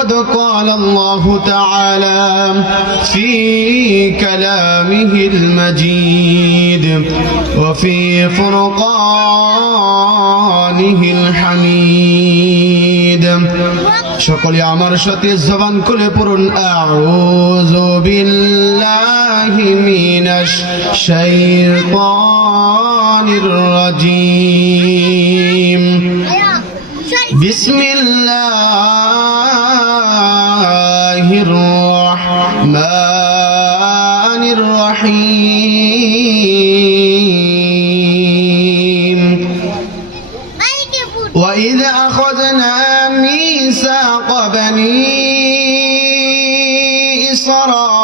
فقد قال الله تعالى في كلامه المجيد وفي فرقانه الحميد সকলে আমার সাথে জবান খুলে পড়ুন আউযু বিল্লাহি মিনাশ শাইতানির রাজিম بسم الرحيم. وإذ أخذنا ميثاق بني إسرائيل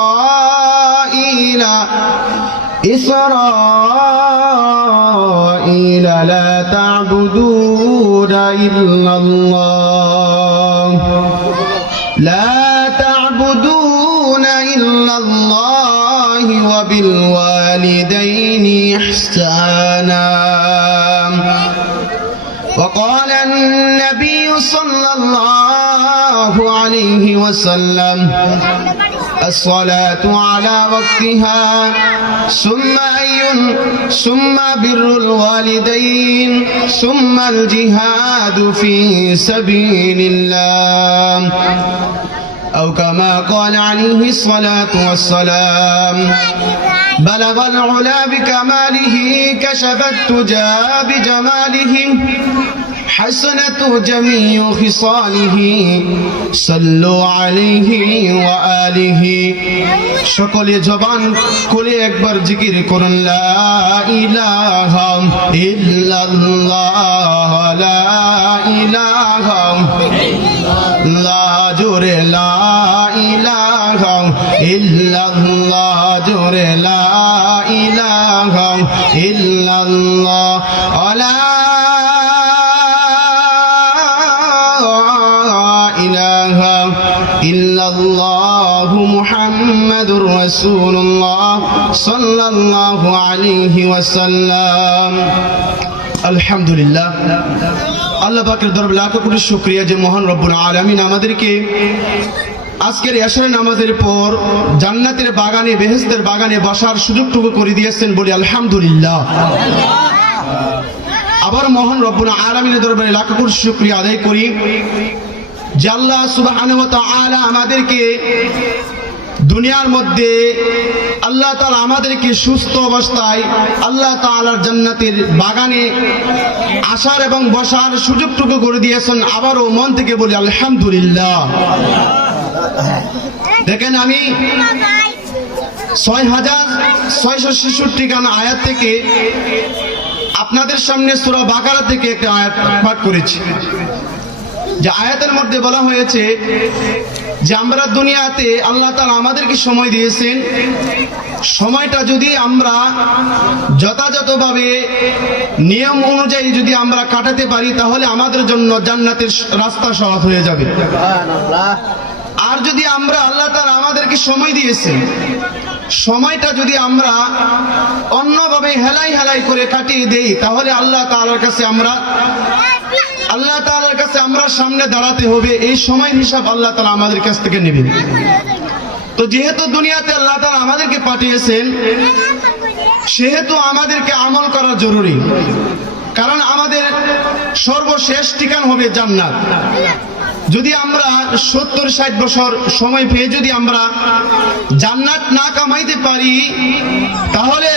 إسرائيل لا تعبدون إلا الله لا تعبدون إلا الله وبالوالدين إحسانا. وقال النبي صلى الله عليه وسلم الصلاة على وقتها ثم أي ثم بر الوالدين ثم الجهاد في سبيل الله. أو كما قال عليه الصلاة والسلام بلغ العلا بكماله كشف التجى بجماله حسنة جميع خصاله صلوا عليه وآله সকলে জবান খুলে একবার জিকির করুন লা ইলাহা ইল্লাল্লাহ লা ইলাহা লা জোরে লা ইলাহা ইল্লাল্লাহ জোরে লা ইলাহা ইল্লাল্লাহ লা ইলাহা ইল্লাল্লাহ মুহাম্মাদুর রাসূলুল্লাহ সাল্লাল্লাহু আলাইহি ওয়াসাল্লাম আলহামদুলিল্লাহ আল্লাহ পাকের দরবার লাখ কোটি শুকরিয়া যে মহান রব্বুল আলামিন আমাদেরকে আজকের এশার নামাজের পর জান্নাতের বাগানে বেহেস্তের বাগানে বসার সুযোগটুকু করে দিয়েছেন বলি আলহামদুলিল্লাহ। আবার মহান রব্বুল আলামিনের দরবারে লাখ কোটি শুকরিয়া আদায় করি যে আল্লাহ সুবহানাহু তাআলা আমাদেরকে দুনিয়ার মধ্যে আল্লাহ তাআলা আমাদেরকে সুস্থ অবস্থায় আল্লাহ তাআলার জান্নাতের বাগানে আসার এবং বসার সুযোগটুকু করে দিয়েছেন। আবারও মন থেকে বলি, আলহামদুলিল্লাহ। দেখেন আমি ছয় হাজার ছয়শো ছেষট্টি গান আয়াত থেকে আপনাদের সামনে সুরা বাকারা থেকে একটা আয়াত পাঠ করেছি। যে আয়াতের মধ্যে বলা হয়েছে যে আমরা দুনিয়াতে আল্লাহ তাআলা আমাদেরকে সময় দিয়েছেন সময়টা যদি আমরা যথাযথভাবে নিয়ম অনুযায়ী যদি আমরা কাটাতে পারি তাহলে আমাদের জন্য জান্নাতের রাস্তা সহজ হয়ে যাবে। আর যদি আমরা আল্লাহ তাআলা আমাদেরকে সময় দিয়েছেন সময়টা যদি আমরা অন্যভাবে হেলাই হেলাই করে কাটিয়ে দেই তাহলে আল্লাহ তাআলার কাছে আমরা আল্লাহ তাআলার কাছে আমরা সামনে দাঁড়াতে হবে, এই সময় হিসাব আল্লাহ তাআলা আমাদের কাছ থেকে নেবেন তো যেহেতু দুনিয়াতে আল্লাহ তাআলা আমাদেরকে পাঠিয়েছেন, সেহেতু আমাদেরকে আমল করা জরুরি। কারণ আমাদের সর্বশেষ ঠিকান হবে জান্নাত। যদি আমরা সত্তর, ষাট বছর সময় পেয়ে যদি আমরা জান্নাত না কামাইতে পারি, তাহলে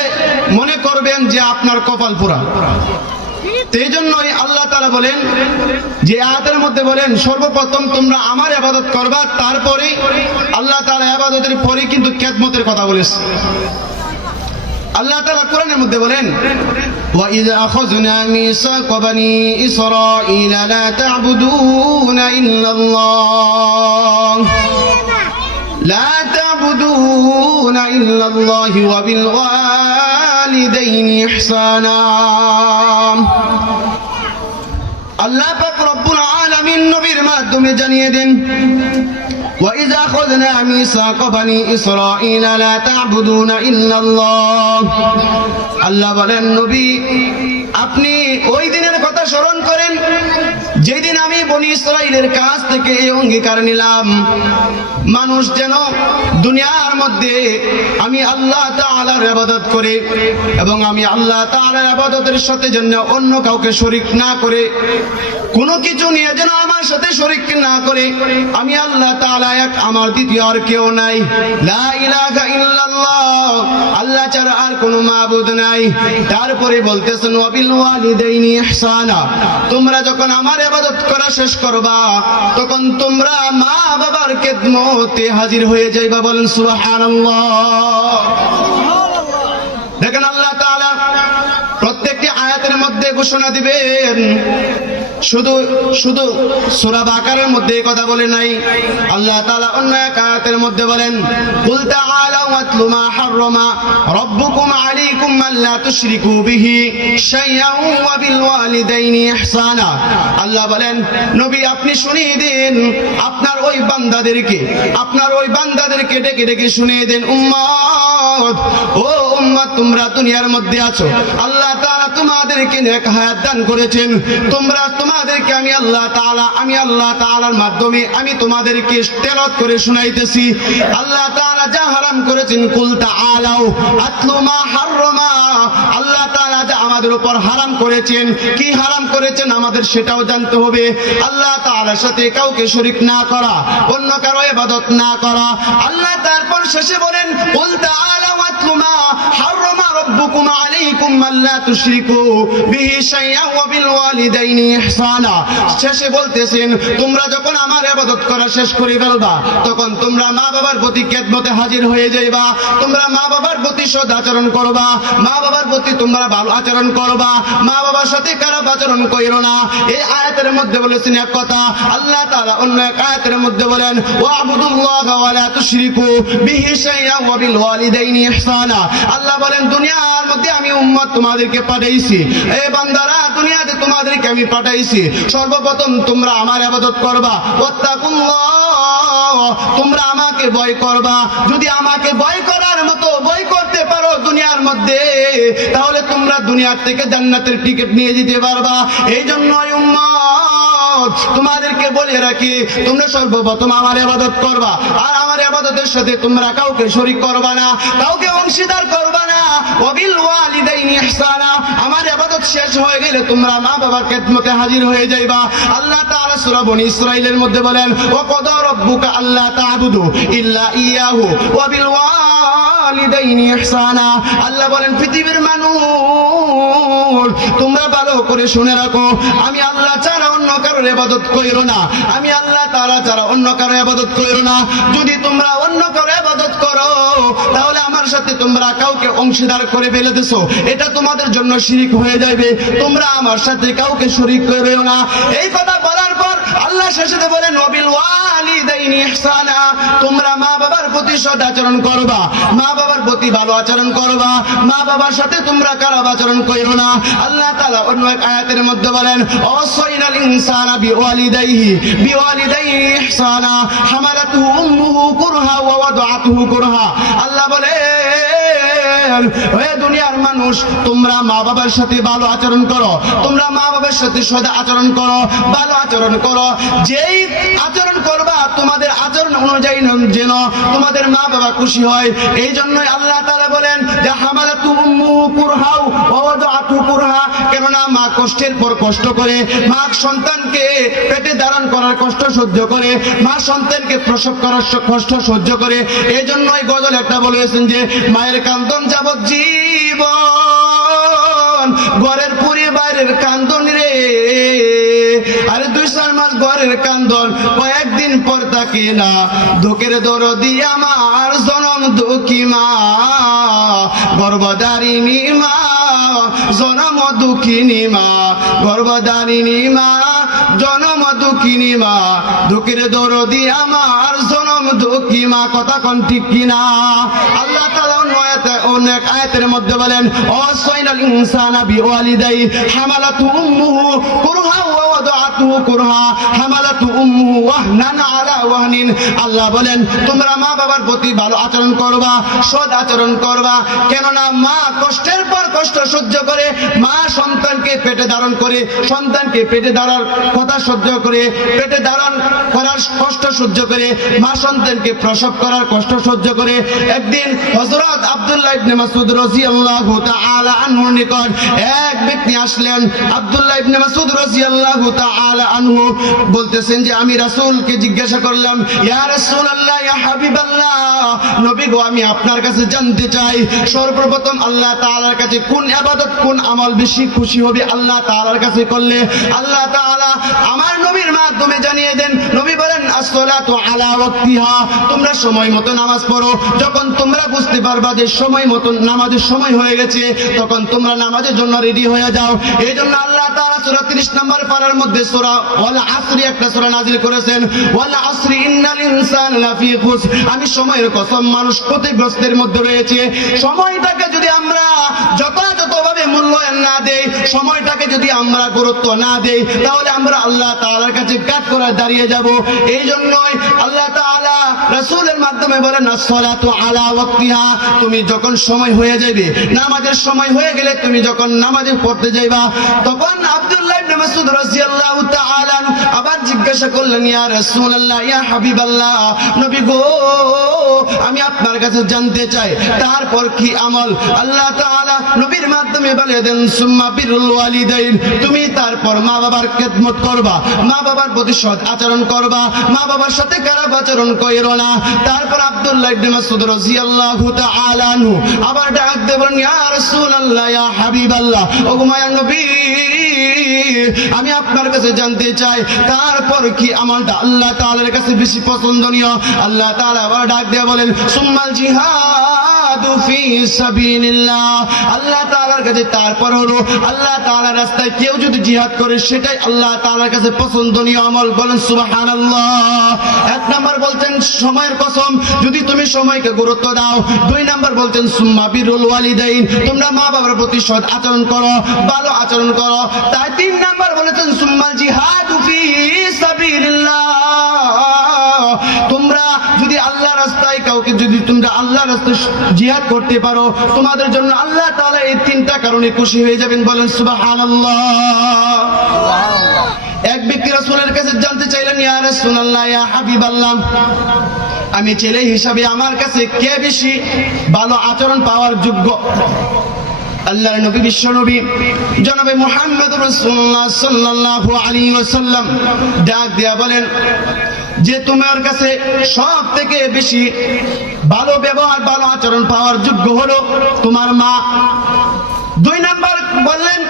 মনে করবেন যে আপনার কপাল পোড়া। এই জন্যই আল্লাহ তারা বলেন যে আয়াতের মধ্যে বলেন সর্বপ্রথম তোমরা আমার আবাদত করবা তারপরে আল্লাহ তারা আবাদতের পরে কিন্তু কেদমতের কথা বলেছে আল্লাহ তাআলা কোরআনের মধ্যে বলেন وَإِذْ أَخَذْنَا مِيثَاقَ بَنِي إِسْرَائِيلَ لَا تَعْبُدُونَ إِلَّا اللَّهَ لا تعبدون إلا الله وبالوالدين إحسانا আল্লাহ পাক রব্বুল আলামিন নবীর মাধ্যমে জানিয়ে দেন وإذا أخذنا ميثاق بني إسرائيل لا تعبدون إلا الله আল্লাহ বলেন নবী আপনি ওই বনি কাছ থেকে অঙ্গীকার নিলাম। মানুষ যেন দুনিয়ার মধ্যে আমি আল্লাহ তাআলার ইবাদত করে এবং আমি আল্লাহ তাআলার ইবাদতের সাথে যেন অন্য কাউকে শরিক না করে, কোনো কিছু নিয়ে যেন আমার সাথে শরীক না করে, আমি আল্লাহ তাআলা এক, আমার দ্বিতীয় আর কেউ নাই। আল্লাহ ছাড়া আর কোনো মাবুদ নাই। তারপরে বলতেছেন তোমরা যখন আমার ইবাদত করা শেষ করবা, তখন তোমরা মা বাবার খেদমতে হাজির হয়ে যাইবা বলেন, সুবহানাল্লাহ। দেখেন আল্লাহ তাআলা প্রত্যেকটি আয়াতের মধ্যে ঘোষণা দিবেন শুধু শুধু সূরা বাকারের মধ্যে এই কথা বলে নাই। আল্লাহ তাআলা অন্য এক আয়াতের মধ্যে বলেন, কুল তাআলাউ আতলু মা হাররামা, রাব্বুকুম আলাইকুম আল্লা তুশরিকু বিহি শাইআন ওয়া বিল ওয়ালিদাইনি ইহসানা। আল্লাহ বলেন, নবী, আপনি শুনিয়ে দিন, আপনার ওই বান্দাদেরকে, আপনার ওই বান্দাদেরকে ডেকে ডেকে শুনিয়ে দেন, উম্মত, ও উম্মত, তোমরা দুনিয়ার মধ্যে আছো। আল্লাহ তাআলা তোমাদেরকে নেক হায়াত দান করেছেন। তোমরা তোমাদেরকে আমি আল্লাহ তাআলা, আমি আল্লাহ তাআলার মাধ্যমে আমি তোমাদেরকে তেলাওয়াত করে শুনাইতেছি। আল্লাহ তাআলা যা হারাম করেছেন, কুল তাআলাও আতলু মা হাররামা। আল্লাহ তাআলা যা আমাদের উপর হারাম করেছেন, কি হারাম করেছেন আমাদের সেটাও জানতে হবে। আল্লাহ তাআলার সাথে কাউকে শরীক না করা, অন্য কারও ইবাদত না করা। আল্লাহ তারপর শেষে বলেন, কুল তাআলাও আতলু মা হাররামা। আলাইকুম আল্লা তুশরিকু বিহি শাইআ ওয়া বিল ওয়ালিদাইনি শেষে বলতেছেন, তোমরা যখন আমার ইবাদত করা শেষ করে ফেলবা, তখন তোমরা মা বাবার প্রতি খেদমতে হাজির হয়ে যাইবা, তোমরা মা বাবার প্রতি সদ আচরণ করবা মা বাবার প্রতি তোমরা ভালো আচরণ করবা মা বাবার সাথে খারাপ আচরণ কইরো না। এই আয়াতের মধ্যে বলেছেন এক কথা, আল্লাহ তাআলা অন্য এক আয়াতের মধ্যে বলেন, ওয়াবুদুল্লাহ ওয়া লা তুশরিকু ওয়ালিদাইনি ইহসানা। আল্লাহ বলেন দুনিয়ার মধ্যে আমি উম্মত তোমাদেরকে পাঠাইছি। এই বান্দারা, দুনিয়াতে তোমাদেরকে আমি পাঠাইছি। সর্বপ্রথম তোমরা আমার ইবাদত করবা। তোমরা আমাকে ভয় করবা। যদি আমাকে ভয় করার মতো ভয় করতে পারো দুনিয়ার মধ্যে, তাহলে তোমরা দুনিয়ার থেকে জান্নাতের টিকিট নিয়ে যেতে পারবা। এই উম্মত তোমাদেরকে বলে রাখি, তোমরা সর্বপ্রথম আমার আবাদত করবা। আর আমার ইবাদতের সাথে তোমরা কাউকে শরীক করবা না, কাউকে অংশীদার করবা না। ওয়াবিল ওয়ালিদাইনি ইহসানা। আমার ইবাদত শেষ হয়ে গেলে তোমরা মা বাবার খেদমতে হাজির হয়ে যাইবা। আল্লাহ তাআলা সূরা বনি মধ্যে বলেন, ওয়া কদা রাব্বুকা ইয়াহু? ওয়া ওয়ালিদাইনি ইহসানা। আল্লাহ বলেন, পৃথিবীর মানুষ, তোমরা ভালো করে শুনে রাখো। আমি আল্লাহ ছাড়া অন্য কারোর ইবাদত কইরো না। আমি আল্লাহ তাআলা ছাড়া অন্য কারও ইবাদত কইরো না। যদি তোমরা অন্য কারও ইবাদত করো, তাহলে আমার সাথে তোমরা কাউকে অংশীদার করে ফেলে দিছো। এটা তোমাদের জন্য শিরিক হয়ে যাবে তোমরা আমার সাথে কাউকে শরিক করিও না। এই কথা বলার পর আল্লাহ শেষে বলে নবিল ওয়ালিদাইনি ইহসানা। তোমরা মা বাবার প্রতি সদ আচরণ করবা। মা বাবার প্রতি ভালো আচরণ করবা। মা বাবার সাথে তোমরা খারাপ আচরণ করো না। আল্লাহ তাআলা অন্য এক আয়াতের মধ্যে বলেন অসাইনাল ইনসানা বিওয়ালিদাইহি। বিওয়ালিদাইহি ইহসানা। হামালাতুহু উম্মুহু কুরহা ওয়া ওয়াদাআতুহু কুরহা। আল্লাহ বলেন দুনিয়ার মানুষ, তোমরা মা বাবার সাথে ভালো আচরণ করো। তোমরা মা বাবার সাথে সদা আচরণ করো, ভালো আচরণ করো। যেই আচরণ করবা, তোমাদের আচরণ অনুযায়ী যেন তোমাদের মা বাবা খুশি হয়। এই জন্যই আল্লাহ তাআলা বলেন, যে হামালাতু উম্মুহু কুরহাউ ওয়া ওয়াদাআতু কুরহা। কেননা মা কষ্টের পর কষ্ট করে, মা সন্তানকে পেটে ধারণ করার কষ্ট সহ্য করে, মা সন্তানকে প্রসব করার কষ্ট সহ্য করে। এই জন্যই গজল একটা বলেছেন যে, মায়ের কান্দন যাবত জীবন। ঘরের পুরি বাইরের কান্দন রে। আরে দুই চার মাস ঘরের কান্দন, কয়েকদিন পর তাকে না। দুঃখের দরদি আমার, জনম দুঃখী মা। গর্ভধারিণী মা, জনম দুঃখিনী মা। গর্ভধারিণী মা, জনম দুঃখিনী মা। দুঃখের দরদি আমার, জনম দুঃখী মা কথা কোন ঠিক কিনা? আল্লাহ আল্লাহ বলেন, তোমরা মা বাবার প্রতি ভালো আচরণ করবা, সৎ আচরণ করবা, কেননা মা কষ্টের পর কষ্ট সহ্য করে, মা সন্তানকে পেটে ধারণ করে, সন্তানকে পেটে দাঁড়ার কথা সহ্য করে, পেটে ধারণ করার কষ্ট সহ্য করে, মা সন্তানকে প্রসব করার কষ্ট সহ্য করে একদিন হযরত আব্দুল্লাহ ইবনে মাসউদ রাদিয়াল্লাহু তাআলা আনহুর নিকট এক ব্যক্তি আসলেন। আব্দুল্লাহ ইবনে মাসউদ রাদিয়াল্লাহু তাআলা আনহু বলতেছেন যে, আমি রাসূলকে জিজ্ঞাসা করলাম, ইয়া রাসূলুল্লাহ, ইয়া হাবিবাল্লাহ, নবী গো, আমি আপনার কাছে জানতে চাই, সর্বপ্রথম আল্লাহ তাআলার কাছে কোন ইবাদত কোন আমল বেশি খুশি হবে আল্লাহ তাআলার কাছে করলে? আল্লাহ তাআলা আমার নবীর মাধ্যমে জানিয়ে দেন। নবী বলেন, আসসালাতু আলা তোমরা সময় মতো নামাজ পড়ো। যখন তোমরা বুঝতে পারবা যে সময় মতো নামাজের সময় হয়ে গেছে, তখন তোমরা নামাজের জন্য রেডি হয়ে যাও। এই জন্য আল্লাহ তাআলা সূরা 30 নম্বর পারার মধ্যে সূরা ওয়াল আসরি একটা সূরা নাজিল করেছেন। ওয়াল আসরি ইন্নাল ইনসানা লাফি খুস। আমি সময়ের কসম, মানুষ ক্ষতিগ্রস্তের মধ্যে রয়েছে। সময়টাকে যদি আমরা যথাযথভাবে মূল্যায়ন না দেই, সময়টাকে যদি আমরা গুরুত্ব না দেই, তাহলে আমরা আল্লাহ তাআলার কাছে কাজ করে দাঁড়িয়ে যাব। এই জন্যই আল্লাহ তাআলা রাসূলের মাধ্যমে বলেন, আসসালাতু আলা ওয়াক্তিহা। তুমি যখন সময় হয়ে যাবে নামাজের সময় হয়ে গেলে তুমি যখন নামাজে পড়তে যাইবা, তখন আব্দুল্লাহ জিজ্ঞাসা করলেন, ইয়া রাসূলুল্লাহ, ইয়া হাবিবাল্লাহ, নবী গো, আমি আপনার কাছে জানতে চাই, তারপর কি আমল? আল্লাহ নবীর মাধ্যমে বলে দেন, সুম্মা বিরুল ওয়ালিদাইন, তুমি তারপর মা বাবার খেদমত করবা মা বাবার প্রতি সৎ আচরণ করবা মা বাবার সাথে খারাপ আচরণ কইরো না। তারপর আব্দুল্লাহ ইবনে মাসউদ রাদিয়াল্লাহু তাআলা আনহু আবার ডাক বলেন, ইয়া রাসূলুল্লাহ, ইয়া হাবিবাল্লাহ, ওগো মায়ার নবী, আমি আপনার কাছে জানতে চাই, তারপর কি আমলটা আল্লাহ তাআলার কাছে বেশি পছন্দনীয়? আল্লাহ তাআলা আবার ডাক দিয়ে বলেন, সুম্মাল জিহাদু। সময়কে গুরুত্ব দাও। দুই নাম্বার বলছেন সুম্মা বিরুল ওয়ালিদাইন, তোমরা মা বাবার প্রতি সৎ আচরণ করো, ভালো আচরণ করো। তাই তিন নাম্বার বলেছেন, সুম্মাল জিহাদু ফি রাস্তায় কাউকে যদি তোমরা আল্লাহ রাস্তায় জিহাদ করতে পারো, তোমাদের জন্য আল্লাহ তাআলা এই তিনটা কারণে খুশি হয়ে যাবেন। বলেন, সুবহানাল্লাহ। এক ব্যক্তি রাসূলের কাছে জানতে চাইলেন, ইয়া রাসূলুল্লাহ, ইয়া হাবিবাল্লাহ, আমি ছেলে হিসাবে আমার কাছে কে বেশি ভালো আচরণ পাওয়ার যোগ্য? আল্লাহর নবী, বিশ্ব নবী, জনাবে মুহাম্মদ রাসূলুল্লাহ সাল্লাল্লাহু আলাইহি ওয়াসাল্লাম ডাক দিয়া বলেন যে তোমার কাছে সব থেকে বেশি ভালো ব্যবহার, ভালো আচরণ পাওয়ার যোগ্য হলো তোমার মা। দুই নাম্বার বললেন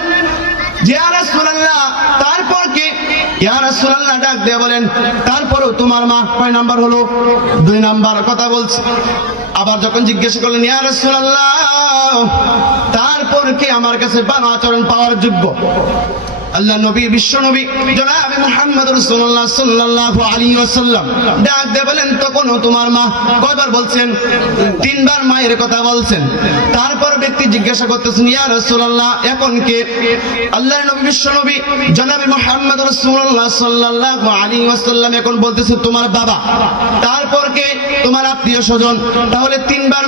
যে রাসূলুল্লাহ, তারপর কি? ডাক দিয়ে বলেন তোমার মা। নাম্বার হলো? দুই নাম্বার কথা বলছে। আবার যখন জিজ্ঞাসা করলেন তারপর কি আমার কাছে ভালো আচরণ পাওয়ার যোগ্য? আল্লাহ তারপর ব্যক্তি জিজ্ঞাসা করতেছেন, ইয়া রাসূলুল্লাহ, এখন কে? আল্লাহর নবী, বিশ্ব নবী, জনাব মুহাম্মদ রাসূলুল্লাহ সাল্লাল্লাহু আলাইহি ওয়াসাল্লাম এখন বলতেছে, তোমার বাবা, তারপর কে? তোমার আত্মীয় স্বজন। তাহলে তিনবার